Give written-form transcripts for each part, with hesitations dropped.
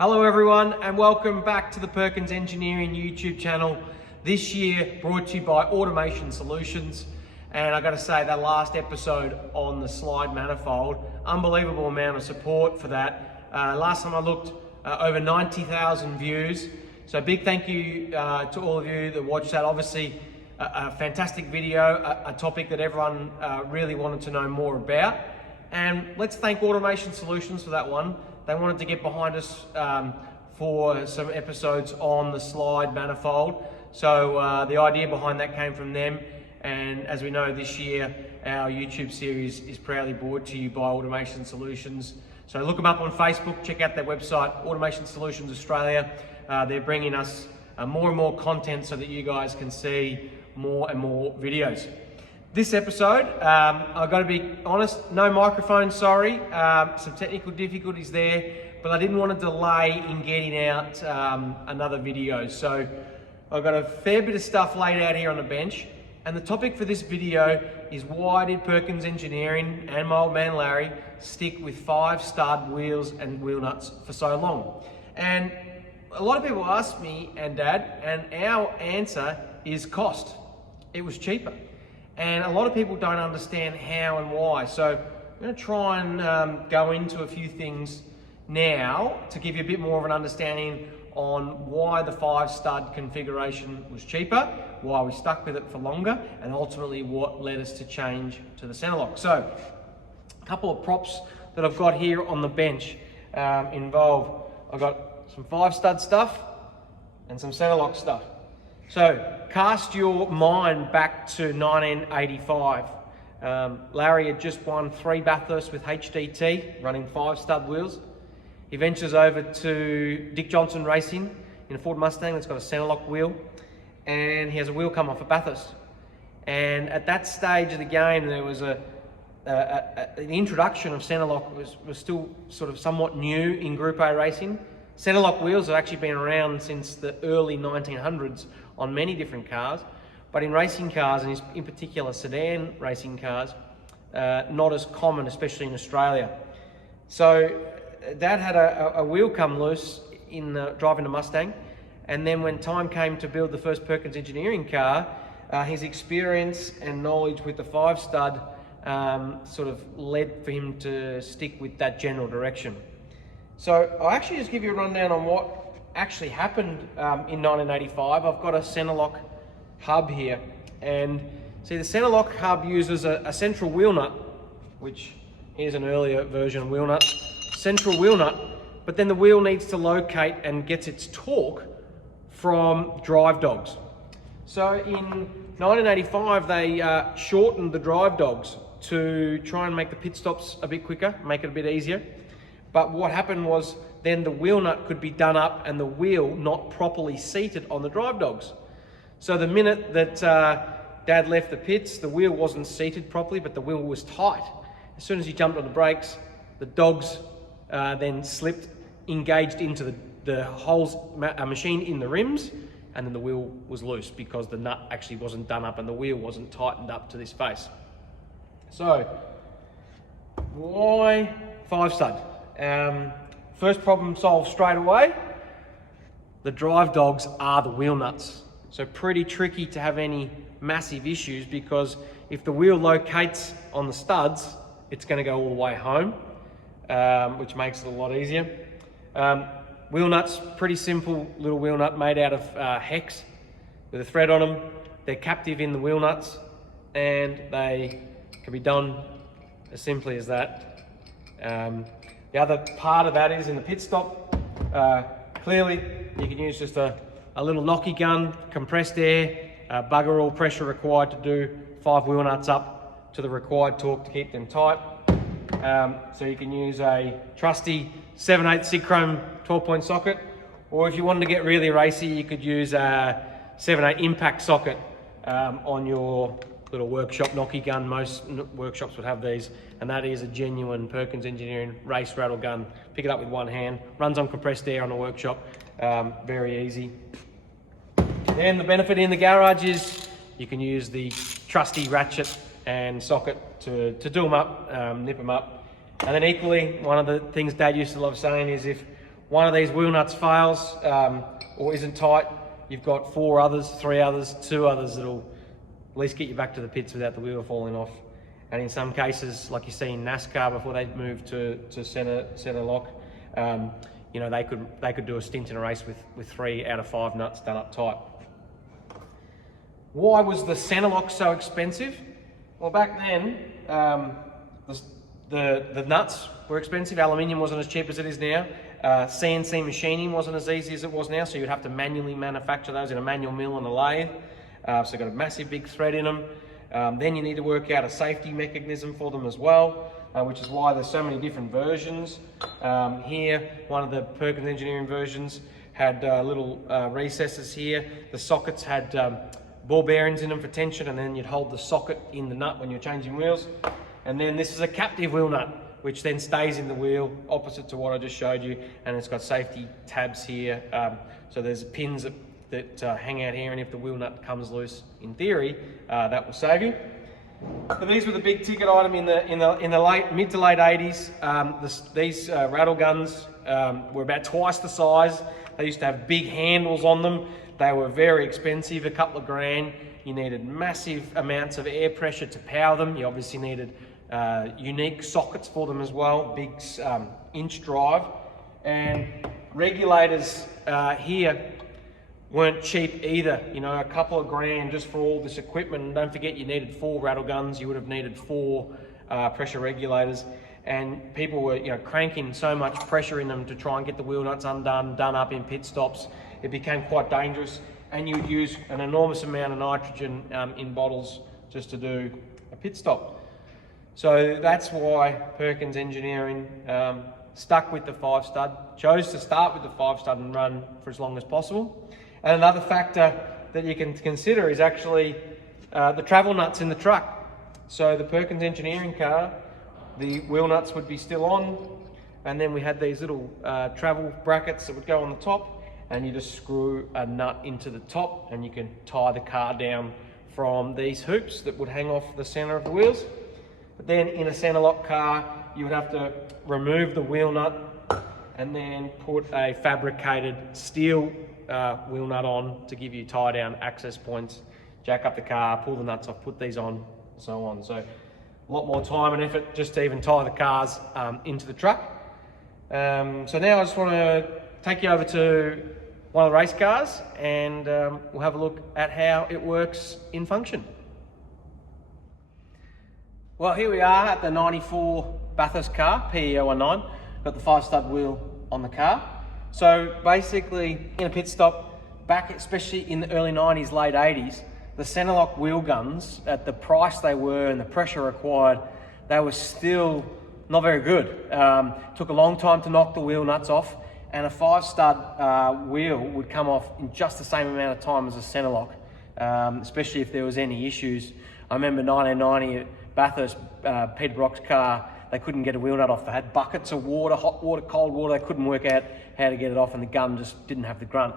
Hello everyone and welcome back to the Perkins Engineering YouTube channel. This year brought to you by Automation Solutions. And I got to say, that last episode on the slide manifold, unbelievable amount of support for that. Last time I looked, over 90,000 views. So big thank you to all of you that watched that. Obviously a fantastic video, a topic that everyone really wanted to know more about. And let's thank Automation Solutions for that one. They wanted to get behind us for some episodes on the slide manifold. So the idea behind that came from them. And as we know, this year, our YouTube series is proudly brought to you by Automation Solutions. So look them up on Facebook, check out their website, Automation Solutions Australia. They're bringing us more and more content so that you guys can see more and more videos. This episode, I've got to be honest, no microphone, sorry. Some technical difficulties there, but I didn't want to delay in getting out another video. So I've got a fair bit of stuff laid out here on the bench. And the topic for this video is, why did Perkins Engineering and my old man Larry stick with 5 stud wheels and wheel nuts for so long? And a lot of people ask me and Dad, and our answer is cost. It was cheaper. And a lot of people don't understand how and why. So I'm going to try and go into a few things now to give you a bit more of an understanding on why the 5 stud configuration was cheaper, why we stuck with it for longer, and ultimately what led us to change to the center lock. So a couple of props that I've got here on the bench involve, I've got some 5 stud stuff and some center lock stuff. So cast your mind back to 1985. Larry had just won 3 Bathursts with HDT, running 5 stud wheels. He ventures over to Dick Johnson Racing in a Ford Mustang that's got a center lock wheel, and he has a wheel come off a Bathurst. And at that stage of the game, there was the introduction of center lock was still sort of somewhat new in Group A racing. Center lock wheels have actually been around since the early 1900s on many different cars, but in racing cars, and in particular sedan racing cars, not as common, especially in Australia. So Dad had a wheel come loose in driving a Mustang, and then when time came to build the first Perkins Engineering car, his experience and knowledge with the 5 stud sort of led for him to stick with that general direction. So I'll actually just give you a rundown on what actually happened in 1985. I've got a center lock hub here, and see, the center lock hub uses a central wheel nut, which here's an earlier version wheel nut, central wheel nut, but then the wheel needs to locate and gets its torque from drive dogs. So in 1985, they shortened the drive dogs to try and make the pit stops a bit quicker, make it a bit easier. But what happened was then the wheel nut could be done up and the wheel not properly seated on the drive dogs. So the minute that Dad left the pits, the wheel wasn't seated properly, but the wheel was tight. As soon as he jumped on the brakes, the dogs then slipped, engaged into the holes, machine in the rims, and then the wheel was loose because the nut actually wasn't done up and the wheel wasn't tightened up to this face. So why 5 stud? First problem solved straight away. The drive dogs are the wheel nuts. So pretty tricky to have any massive issues, because if the wheel locates on the studs, it's going to go all the way home, which makes it a lot easier. Wheel nuts, pretty simple little wheel nut made out of hex with a thread on them. They're captive in the wheel nuts, and they can be done as simply as that. The other part of that is in the pit stop. Clearly, you can use just a little knocky gun, compressed air, bugger all pressure required to do 5 wheel nuts up to the required torque to keep them tight. So you can use a trusty 7/8 SIG chrome 12-point socket, or if you wanted to get really racy, you could use a 7/8 impact socket on your little workshop knocky gun. Most workshops would have these, and that is a genuine Perkins Engineering race rattle gun. Pick it up with one hand, runs on compressed air on the workshop, very easy. And the benefit in the garage is you can use the trusty ratchet and socket to do them up, nip them up. And then equally, one of the things Dad used to love saying is, if one of these wheel nuts fails or isn't tight, you've got 4 others, 3 others, 2 others that'll at least get you back to the pits without the wheel falling off. And in some cases, like you see in NASCAR before they moved to center lock, you know, they could do a stint in a race with 3 out of 5 nuts done up tight. Why was the center lock so expensive? Well, back then, the nuts were expensive. Aluminium wasn't as cheap as it is now. CNC machining wasn't as easy as it was now, so you'd have to manually manufacture those in a manual mill and a lathe. So you've got a massive big thread in them. Then you need to work out a safety mechanism for them as well, which is why there's so many different versions. Here, one of the Perkins Engineering versions had little recesses here. The sockets had ball bearings in them for tension, and then you'd hold the socket in the nut when you're changing wheels. And then this is a captive wheel nut, which then stays in the wheel, opposite to what I just showed you, and it's got safety tabs here. So there's pins that hang out here, and if the wheel nut comes loose, in theory, that will save you. So these were the big ticket item in the mid to late 80s. These rattle guns were about twice the size. They used to have big handles on them. They were very expensive, a couple of grand. You needed massive amounts of air pressure to power them. You obviously needed unique sockets for them as well, big inch drive. And regulators here weren't cheap either. You know, a couple of grand just for all this equipment. And don't forget, you needed 4 rattle guns. You would have needed 4 pressure regulators. And people were, you know, cranking so much pressure in them to try and get the wheel nuts undone, done up in pit stops. It became quite dangerous, and you would use an enormous amount of nitrogen in bottles just to do a pit stop. So that's why Perkins Engineering stuck with the 5-stud, chose to start with the 5-stud and run for as long as possible. And another factor that you can consider is actually the travel nuts in the truck. So the Perkins Engineering car, the wheel nuts would be still on, and then we had these little travel brackets that would go on the top, and you just screw a nut into the top, and you can tie the car down from these hoops that would hang off the center of the wheels. But then in a center lock car, you would have to remove the wheel nut and then put a fabricated steel wheel nut on to give you tie down access points, jack up the car, pull the nuts off, put these on, and so on. So a lot more time and effort just to even tie the cars into the truck. So now I just want to take you over to one of the race cars, and we'll have a look at how it works in function. Well, here we are at the 94 Bathurst car, PE019, got the 5-stud wheel on the car. So basically, in a pit stop, back especially in the early 90s, late 80s, the center lock wheel guns, at the price they were and the pressure required, they were still not very good. Took a long time to knock the wheel nuts off, and a 5-stud wheel would come off in just the same amount of time as a center lock, especially if there was any issues. I remember 1990 at Bathurst, Peter Brock's car, they couldn't get a wheel nut off. They had buckets of water, hot water, cold water. They couldn't work out how to get it off, and the gun just didn't have the grunt.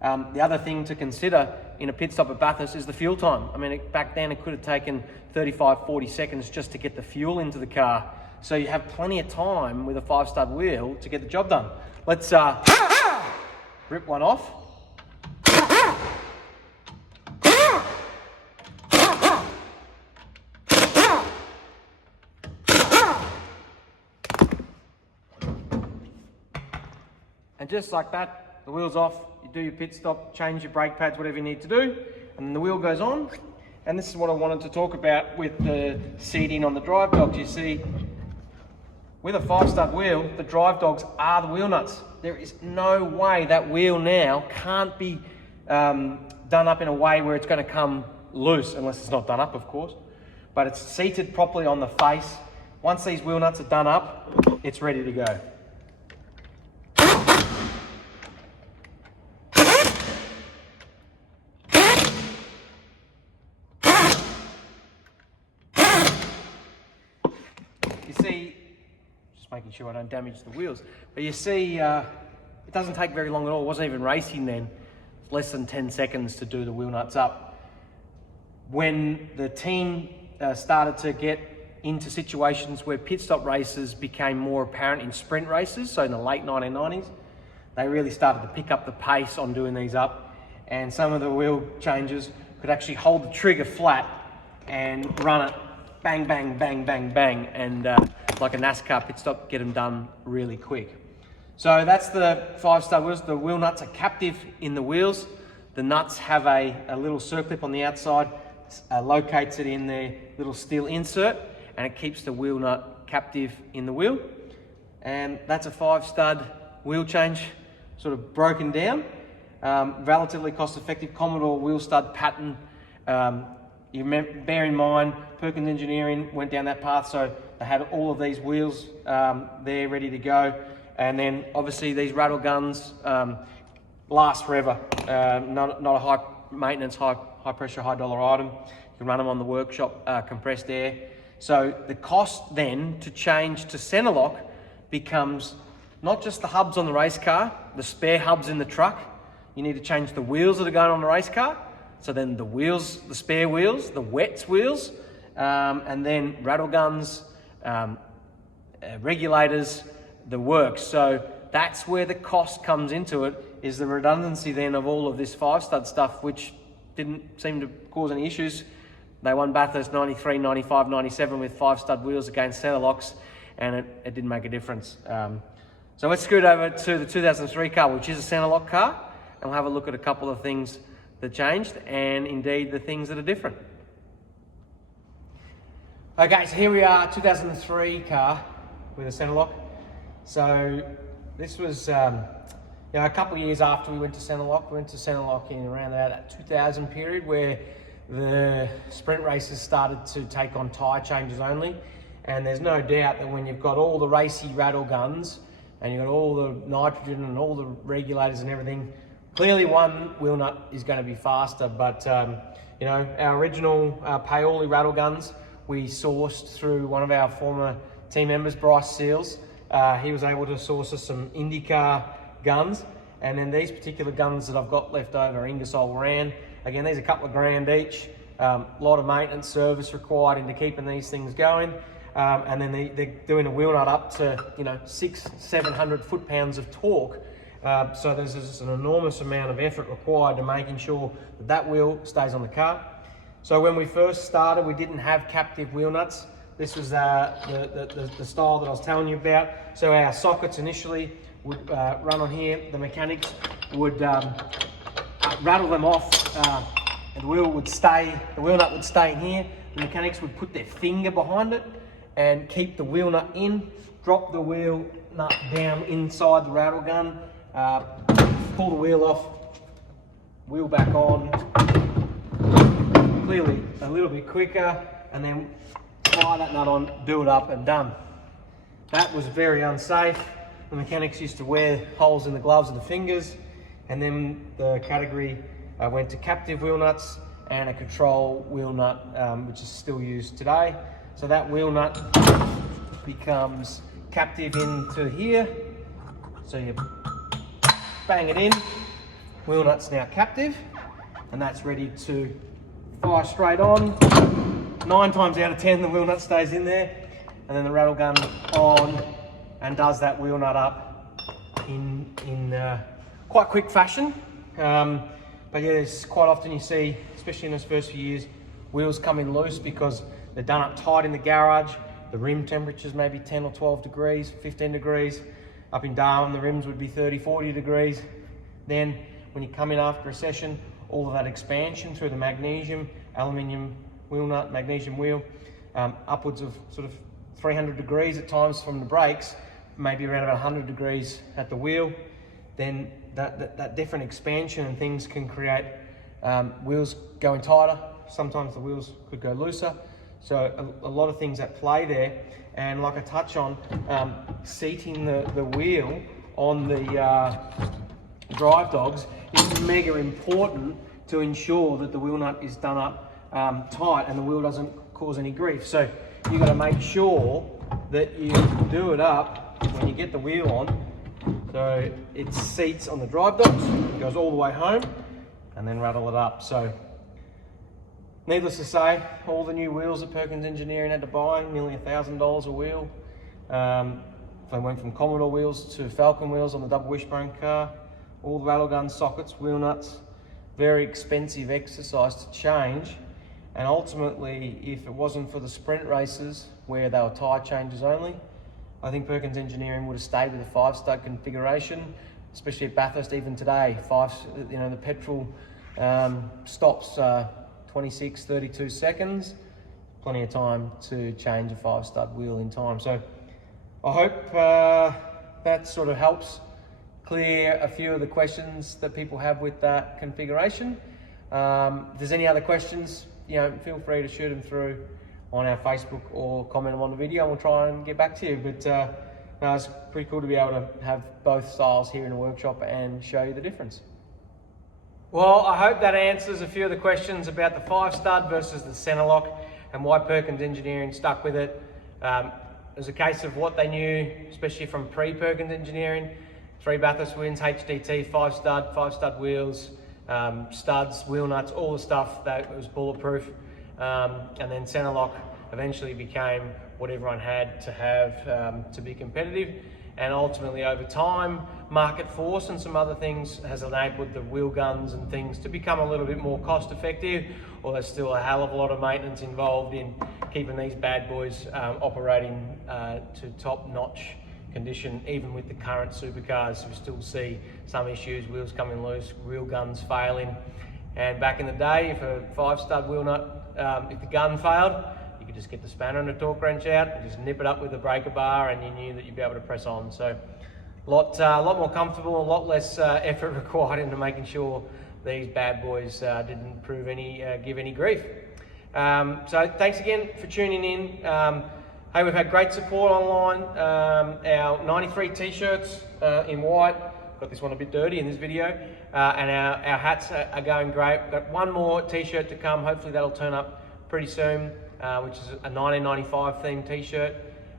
The other thing to consider in a pit stop at Bathurst is the fuel time. I mean, back then it could have taken 35, 40 seconds just to get the fuel into the car. So you have plenty of time with a 5-stud wheel to get the job done. Let's rip one off. And just like that, the wheel's off, you do your pit stop, change your brake pads, whatever you need to do, and then the wheel goes on. And this is what I wanted to talk about with the seating on the drive dogs. You see, with a 5-stud wheel, the drive dogs are the wheel nuts. There is no way that wheel now can't be done up in a way where it's going to come loose, unless it's not done up, of course. But it's seated properly on the face. Once these wheel nuts are done up, it's ready to go. You see, just making sure I don't damage the wheels, but you see it doesn't take very long at all. It wasn't even racing then. It's less than 10 seconds to do the wheel nuts up. When the team started to get into situations where pit stop races became more apparent in sprint races, so in the late 1990s, they really started to pick up the pace on doing these up, and some of the wheel changes could actually hold the trigger flat and run it bang, bang, bang, bang, bang, and like a NASCAR pit stop, get them done really quick. So that's the 5-stud wheels. The wheel nuts are captive in the wheels. The nuts have a little circlip on the outside, locates it in their little steel insert, and it keeps the wheel nut captive in the wheel. And that's a 5-stud wheel change, sort of broken down. Relatively cost-effective Commodore wheel stud pattern. Bear in mind, Perkins Engineering went down that path, so they had all of these wheels there ready to go. And then obviously these rattle guns last forever. Not a high maintenance, high pressure, high dollar item. You can run them on the workshop, compressed air. So the cost then to change to center lock becomes not just the hubs on the race car, the spare hubs in the truck. You need to change the wheels that are going on the race car. So then the wheels, the spare wheels, the wets wheels, and then rattle guns, regulators, the works. So that's where the cost comes into it, is the redundancy then of all of this 5-stud stuff, which didn't seem to cause any issues. They won Bathurst 93, 95, 97 with 5-stud wheels against center locks, and it didn't make a difference. So let's scoot over to the 2003 car, which is a center lock car, and we'll have a look at a couple of things that changed, and indeed the things that are different. Okay, so here we are, 2003 car with a center lock. So this was a couple of years after we went to center lock. We went to center lock in around that 2000 period, where the sprint races started to take on tyre changes only. And there's no doubt that when you've got all the racy rattle guns and you've got all the nitrogen and all the regulators and everything, clearly one wheel nut is going to be faster. But our original Paoli rattle guns we sourced through one of our former team members, Bryce Seals. He was able to source us some IndyCar guns, and then these particular guns that I've got left over are Ingersoll Rand. Again, these are a couple of grand each. A lot of maintenance service required into keeping these things going, and then they're doing a wheel nut up to 600-700 foot-pounds of torque. So there's just an enormous amount of effort required to making sure that wheel stays on the car. So when we first started, we didn't have captive wheel nuts. This was the style that I was telling you about. So our sockets initially would run on here. The mechanics would rattle them off, and the wheel nut would stay in here. The mechanics would put their finger behind it and keep the wheel nut in, drop the wheel nut down inside the rattle gun, pull the wheel off, wheel back on, clearly a little bit quicker, and then fire that nut on, do it up and done. That was very unsafe. The mechanics used to wear holes in the gloves of the fingers, and then the category went to captive wheel nuts and a control wheel nut, which is still used today. So that wheel nut becomes captive into here. So you bang it in, wheel nut's now captive, and that's ready to fire straight on. 9 times out of 10 the wheel nut stays in there, and then the rattle gun on and does that wheel nut up in quite quick fashion. But yeah, there's quite often you see, especially in those first few years, wheels come in loose because they're done up tight in the garage. The rim temperature's maybe 10 or 12 degrees, 15 degrees. Up in Darwin, the rims would be 30, 40 degrees. Then when you come in after a session, all of that expansion through the magnesium, aluminium wheel nut, magnesium wheel, upwards of sort of 300 degrees at times from the brakes, maybe around about 100 degrees at the wheel. Then that different expansion and things can create wheels going tighter. Sometimes the wheels could go looser. So a lot of things at play there. And like I touch on, seating the wheel on the drive dogs is mega important to ensure that the wheel nut is done up tight and the wheel doesn't cause any grief. So you've got to make sure that you do it up when you get the wheel on, so it seats on the drive dogs, goes all the way home, and then rattle it up. So needless to say, all the new wheels that Perkins Engineering had to buy, nearly $1,000 a wheel. I went from Commodore wheels to Falcon wheels on the double wishbone car, all the rattle gun sockets, wheel nuts, very expensive exercise to change. And ultimately, if it wasn't for the sprint races where they were tyre changes only, I think Perkins Engineering would have stayed with a 5-stud configuration, especially at Bathurst even today. The petrol stops 26, 32 seconds, plenty of time to change a 5-stud wheel in time. So I hope that sort of helps clear a few of the questions that people have with that configuration. If there's any other questions, feel free to shoot them through on our Facebook or comment them on the video, and we'll try and get back to you. But no, it's pretty cool to be able to have both styles here in the workshop and show you the difference. Well, I hope that answers a few of the questions about the 5-stud versus the center lock and why Perkins Engineering stuck with it. It was a case of what they knew, especially from pre-Perkins Engineering. 3 Bathurst wins, HDT, 5-stud wheels, studs, wheel nuts, all the stuff that was bulletproof. And then center lock eventually became what everyone had to have to be competitive. And ultimately over time, market force and some other things has enabled the wheel guns and things to become a little bit more cost effective, or there's still a hell of a lot of maintenance involved in keeping these bad boys operating to top-notch condition. Even with the current supercars, we still see some issues, wheels coming loose, wheel guns failing. And back in the day, if a 5-stud wheel nut, if the gun failed, you could just get the spanner and the torque wrench out and just nip it up with the breaker bar, and you knew that you'd be able to press on. So a lot more comfortable, a lot less effort required into making sure these bad boys didn't give any grief. So thanks again for tuning in. Hey, we've had great support online. Our 93 t-shirts in white, got this one a bit dirty in this video, and our hats are going great. We've got one more t-shirt to come, hopefully that'll turn up pretty soon, which is a 1995 themed t-shirt.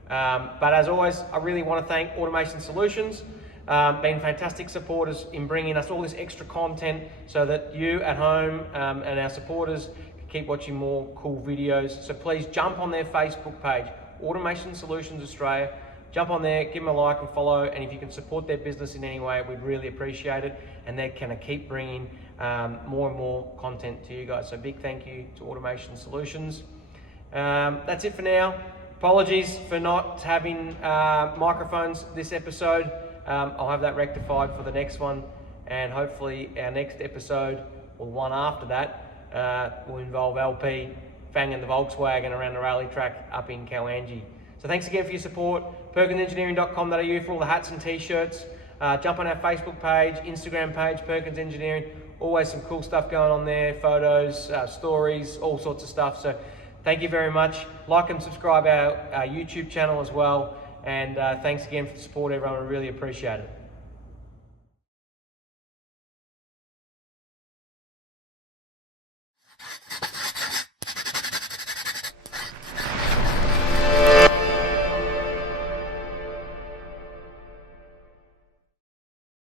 But as always, I really want to thank Automation Solutions, been fantastic supporters in bringing us all this extra content so that you at home and our supporters can keep watching more cool videos. So please jump on their Facebook page, Automation Solutions Australia. Jump on there, give them a like and follow, and if you can support their business in any way, we'd really appreciate it, and they're going to keep bringing more and more content to you guys. So big thank you to Automation Solutions. That's it for now. Apologies for not having microphones this episode. I'll have that rectified for the next one, and hopefully our next episode, or the one after that, will involve LP fanging the Volkswagen around the rally track up in Kalanji. So thanks again for your support. PerkinsEngineering.com.au for all the hats and t-shirts. Jump on our Facebook page, Instagram page, Perkins Engineering. Always some cool stuff going on there, photos, stories, all sorts of stuff. So thank you very much. Like and subscribe our YouTube channel as well. And thanks again for the support, everyone. We really appreciate it.